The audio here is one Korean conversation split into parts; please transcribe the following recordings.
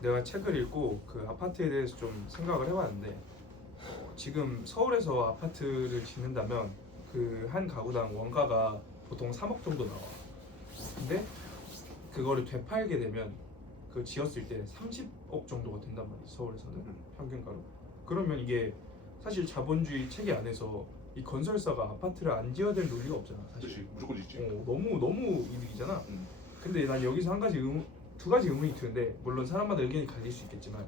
내가 책을 읽고 그 아파트에 대해서 좀 생각을 해봤는데 지금 서울에서 아파트를 짓는다면 그 한 가구당 원가가 보통 3억 정도 나와. 근데 그거를 되팔게 되면 그 지었을 때 30억 정도가 된단 말이지 서울에서는 평균가로. 그러면 이게 사실 자본주의 체계 안에서 이 건설사가 아파트를 안 지어야 될 논리가 없잖아 사실. 그렇지, 무조건 짓지. 너무 이득이잖아. 근데 난 여기서 두 가지 의문이 드는데 물론 사람마다 의견이 갈릴 수 있겠지만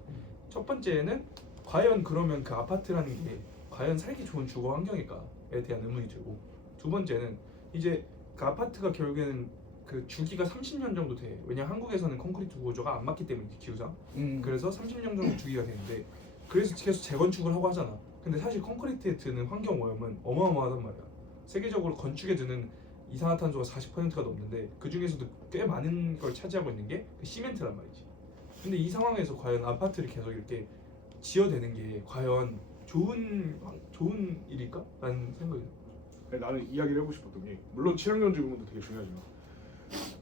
첫 번째는 과연 그러면 그 아파트라는 게 과연 살기 좋은 주거 환경일까에 대한 의문이 들고 두 번째는 이제 그 아파트가 결국에는 그 주기가 30년 정도 돼. 왜냐 한국에서는 콘크리트 구조가 안 맞기 때문에 기후상. 그래서 30년 정도 주기가 되는데 그래서 계속 재건축을 하고 하잖아. 근데 사실 콘크리트에 드는 환경 오염은 어마어마하단 말이야. 세계적으로 건축에 드는 이산화탄소가 40%가 넘는데 그 중에서도 꽤 많은 걸 차지하고 있는 게 그 시멘트란 말이지. 근데 이 상황에서 과연 아파트를 계속 이렇게 지어대는 게 과연 좋은 일일까? 라는 생각이 들어. 나는 이야기를 해보고 싶었던 게 물론 친환경적인 부분도 되게 중요하지만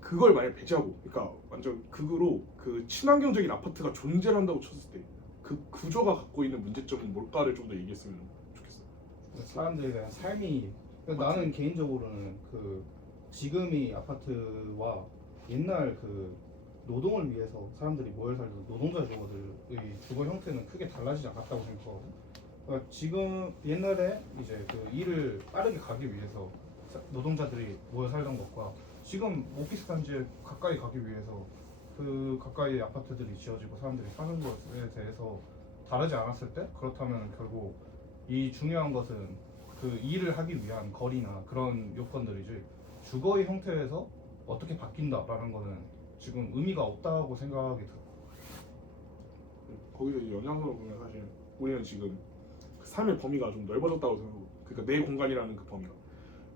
그걸 만약 배제하고 그러니까 완전 극으로 그 친환경적인 아파트가 존재를 한다고 쳤을 때 그 구조가 갖고 있는 문제점은 뭘까를 좀 더 얘기했으면 좋겠어. 사람들에 대한 삶이 나는 개인적으로는 그 지금의 아파트와 옛날 그 노동을 위해서 사람들이 모여 살던 노동자 주거들의 주거 형태는 크게 달라지지 않았다고 생각하거든. 그러니까 지금 옛날에 이제 그 일을 빠르게 가기 위해서 노동자들이 모여 살던 것과 지금 오피스 단지에 가까이 가기 위해서 그 가까이 아파트들이 지어지고 사람들이 사는 것에 대해서 다르지 않았을 때 그렇다면 결국 이 중요한 것은 그 일을 하기 위한 거리나 그런 요건들이지 주거의 형태에서 어떻게 바뀐다라는 거는 지금 의미가 없다고 생각이 들어. 거기서 이제 연장선을 보면 사실 우리는 지금 그 삶의 범위가 좀 넓어졌다고 생각하고 그러니까 내 공간이라는 그 범위가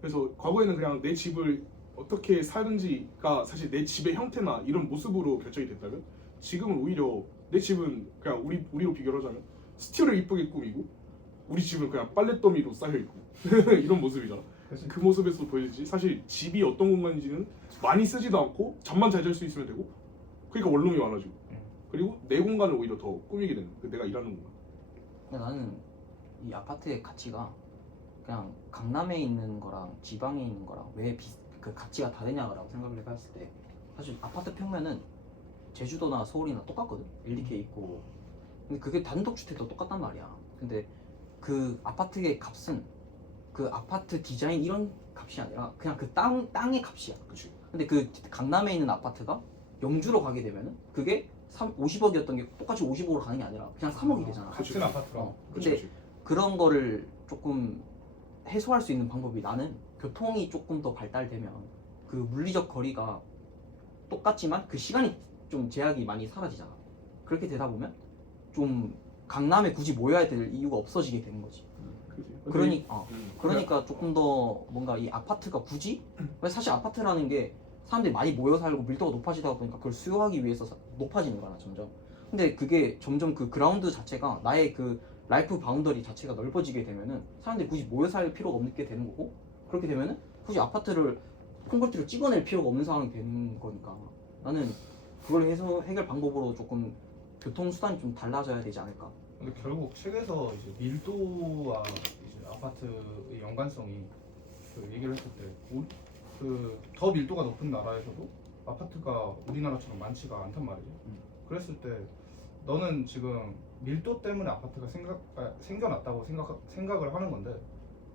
그래서 과거에는 그냥 내 집을 어떻게 사는지가 사실 내 집의 형태나 이런 모습으로 결정이 됐다면 지금은 오히려 내 집은 그냥 우리로 비교를 하자면 스튜디오를 이쁘게 꾸미고 우리 집은 그냥 빨랫더미로 쌓여있고 이런 모습이잖아. 그 모습에서 보여지지 사실 집이 어떤 공간인지는 많이 쓰지도 않고 잠만 잘 잘 수 있으면 되고 그러니까 원룸이 많아지고 그리고 내 공간을 오히려 더 꾸미게 되는 그 내가 일하는 공간. 근데 나는 이 아파트의 가치가 그냥 강남에 있는 거랑 지방에 있는 거랑 왜 그 가치가 다르냐라고 생각을 해봤을 때 사실 아파트 평면은 제주도나 서울이나 똑같거든. 1DK 있고 근데 그게 단독주택도 똑같단 말이야. 근데 그 아파트의 값은 그 아파트 디자인 이런 값이 아니라 그냥 그 땅의 값이야. 그렇지. 근데 그 강남에 있는 아파트가 영주로 가게 되면은 그게 50억이었던 게 똑같이 50억으로 가는 게 아니라 그냥 3억이 되잖아. 같은 아파트로. 근데 그치. 그런 거를 조금 해소할 수 있는 방법이 나는 교통이 조금 더 발달되면 그 물리적 거리가 똑같지만 그 시간이 좀 제약이 많이 사라지잖아. 그렇게 되다 보면 좀 강남에 굳이 모여야 될 이유가 없어지게 되는 거지. 그러니까 조금 더 뭔가 이 아파트가 굳이 사실 아파트라는 게 사람들이 많이 모여 살고 밀도가 높아지다 보니까 그걸 수요하기 위해서 높아지는 거야 점점. 근데 그게 점점 그 그라운드 자체가 나의 그 라이프 바운더리 자체가 넓어지게 되면은 사람들이 굳이 모여 살 필요가 없게 되는 거고 그렇게 되면은 굳이 아파트를 콘크리트를 찍어낼 필요가 없는 상황이 되는 거니까 나는 그걸 해결 방법으로 조금 교통 수단이 좀 달라져야 되지 않을까. 근데 결국 책에서 이제 밀도와 이제 아파트의 연관성이 그 얘기를 했을 때 그 더 밀도가 높은 나라에서도 아파트가 우리나라처럼 많지가 않단 말이죠. 그랬을 때 너는 지금 밀도 때문에 아파트가 생겨났다고 생각을 하는 건데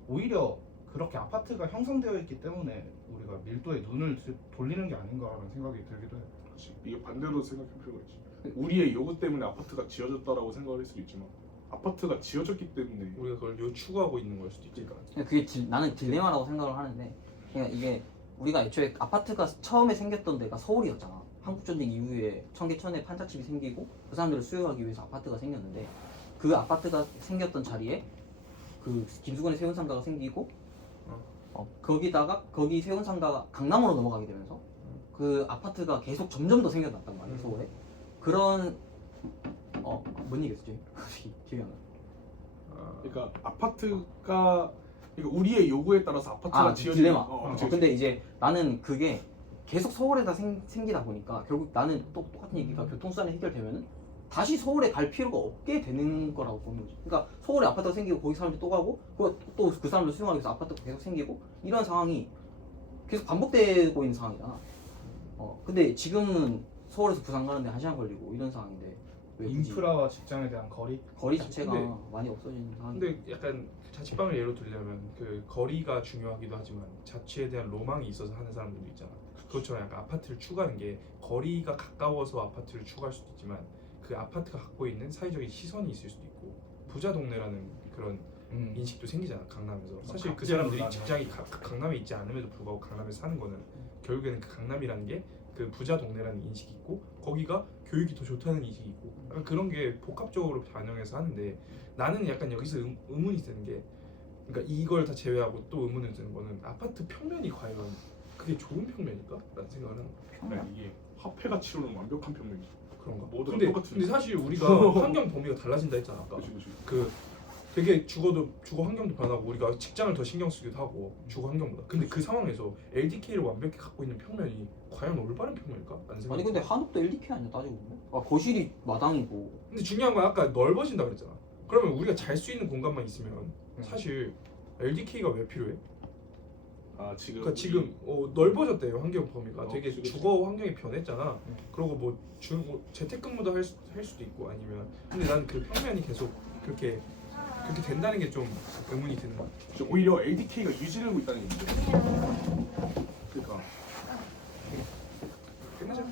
오히려 그렇게 아파트가 형성되어 있기 때문에 우리가 밀도에 눈을 돌리는 게 아닌가라는 생각이 들기도 해. 그렇지. 이게 반대로 생각할 필요가 있지. 우리의 요구 때문에 아파트가 지어졌다라고 생각을 할 수도 있지만 아파트가 지어졌기 때문에 우리가 그걸 추구하고 있는 걸 수도 있지. 그러니까 그게 나는 딜레마라고 생각을 하는데 그러니까 이게 우리가 애초에 아파트가 처음에 생겼던 데가 서울이었잖아. 한국전쟁 이후에 청계천에 판잣집이 생기고 그 사람들을 수요하기 위해서 아파트가 생겼는데 그 아파트가 생겼던 자리에 그 김수건의 세운상가가 생기고 거기다가 거기 세운상가가 강남으로 넘어가게 되면서 그 아파트가 계속 점점 더 생겨났단 말이야 서울에. 그런 뭔 얘기였지? 기억이 안 나. 그러니까 아파트가 그러니까 우리의 요구에 따라서 아파트가 지어지는 딜레마. 근데 이제 나는 그게 계속 서울에다 생기다 보니까 결국 나는 또 똑같은 얘기가 교통수단이 해결되면은 다시 서울에 갈 필요가 없게 되는 거라고 보는 거죠. 그러니까 서울에 아파트가 생기고 거기 사람들이 또 가고 또 그 사람들 수용하기 위해서 아파트가 계속 생기고 이런 상황이 계속 반복되고 있는 상황이잖아. 근데 지금은 서울에서 부산 가는데 1시간 걸리고 이런 상황인데 왜 굳이 인프라와 직장에 대한 거리. 거리 자체가 근데- 많이 없어지는 상황이. 근데 약간 자취방을 예로 들자면 그 거리가 중요하기도 하지만 자취에 대한 로망이 있어서 하는 사람들도 있잖아. 그것처럼 약간 아파트를 추구하는 게 거리가 가까워서 아파트를 추구할 수도 있지만 그 아파트가 갖고 있는 사회적인 시선이 있을 수도 있고 부자 동네라는 그런 인식도 생기잖아 강남에서. 사실 그 각지는 사람들이 논란이야. 직장이 강남에 있지 않음에도 불구하고 강남에서 사는 거는 결국에는 그 강남이라는 게 그 부자 동네라는 인식이 있고 거기가 교육이 더 좋다는 인식이 있고 약간 그런 게 복합적으로 반영해서 하는데 나는 약간 여기서 의문이 드는 게 그러니까 이걸 다 제외하고 또 의문이 드는 거는 아파트 평면이 과연 그게 좋은 평면일까? 라는 생각을 하는 거야. 네, 이게 화폐가 치르는 완벽한 평면이죠. 그런가? 모두가 근데, 똑같은 근데 사실 우리가 환경 범위가 달라진다 했잖아 아까. 그치. 그 되게 주거 환경도 변하고 우리가 직장을 더 신경 쓰기도 하고 주거 환경보다. 근데 그 상황에서 LDK를 완벽히 갖고 있는 평면이 과연 올바른 평면일까? 라는 생각이 아니 근데 들어. 한옥도 LDK 아니야 따지고 보면? 거실이 마당이고 근데 중요한 건 아까 넓어진다 그랬잖아. 그러면 우리가 잘 수 있는 공간만 있으면 사실 LDK가 왜 필요해? 아 지금 그러니까 지금 넓어졌대요 환경 범위가. 되게 그치. 주거 환경이 변했잖아. 그리고 뭐 재택근무도 할 수도 있고 아니면 근데 난 그 평면이 계속 그렇게 된다는 게 좀 의문이 드는 거야. 오히려 LDK가 유지되고 있다는 게 문제예요. 그러니까 끝나자.